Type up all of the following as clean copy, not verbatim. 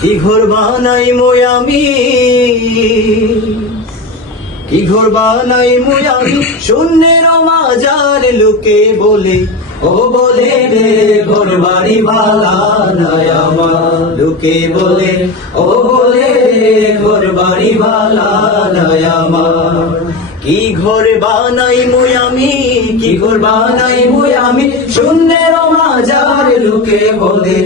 কি ঘর বানাই মই আমি, কি ঘর বানাই মই আমি, শূন্যের মাঝার লোকে বলে, ও বলে রে ঘর বাড়ি ভালা নাই আমার, লোকে বলে, ও বলে রে ঘর বাড়ি ভালা নাই আমার। কি ঘর বানাই মই আমি, কি ঘর বানাই মই আমি, শূন্যের মাঝার লোকে বলে,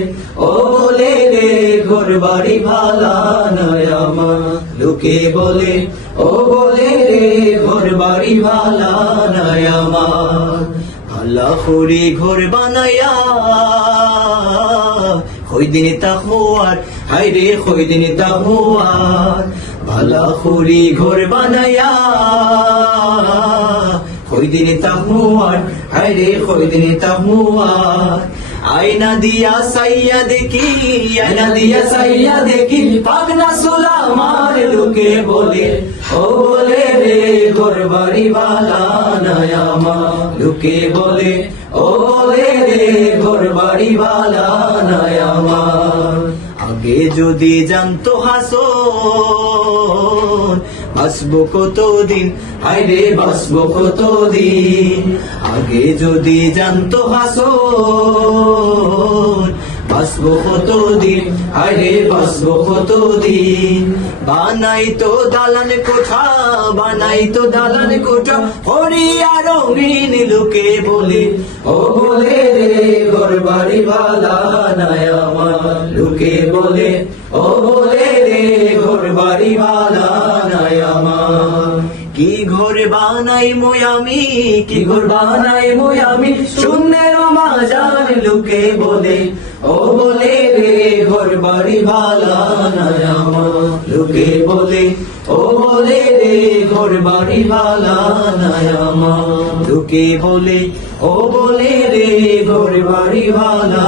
ও বলে রে ঘর বাড়ি ভালা নাই আমার, লোকে বলে, ও বলে রে ঘর বাড়ি ভালা নাই আমার। ভালা করে ঘর বানাইয়া হই দিন তাহওয়ার, হায় রে হই দিন তাহওয়ার। ভালা করে ঘর বানাইয়া হই দিন তাহওয়ার, হায় রে হই দিন তাহওয়ার। আয়না দিয়া সাইয়া দেখি, আয়না দিয়া সাইয়া দেখি, পাগনা সোলা আমার লোকে বলে, ও বলে রে ঘর বাড়ি ভালা নাই আমার, লোকে বলে, ও বলে রে ঘর বাড়ি ভালা নাই আমার। আগে যদি জানতো হাসন বাঁচবো কতদিন, হায় রে বাঁচবো কতদিন। আগে যদি জানতো হাসন বাঁচবো কতদিন, হায় রে বাঁচবো কতদিন। বানাই তো দালান কোঠা, বানাই তো দালান কোঠা, হরিয়া রঙিন লোকে বলে, ও বলে রে ঘর বাড়ি ভালা নাই আমার, লোকে বলে, ও বলে রে ঘর বাড়ি ভালা নাই আমার। কি ঘর বানাই মই আমি, কি ঘর বানাই মই আমি, শূন্যের মাঝার লোকে বলে, ও বলে রে ঘর বাড়ি ভালা নাই আমার, লোকে বলে, ও বলে রে ঘর বাড়ি ভালা নাই আমার, লোকে বলে, ও বলে রে ঘর বাড়ি ভালা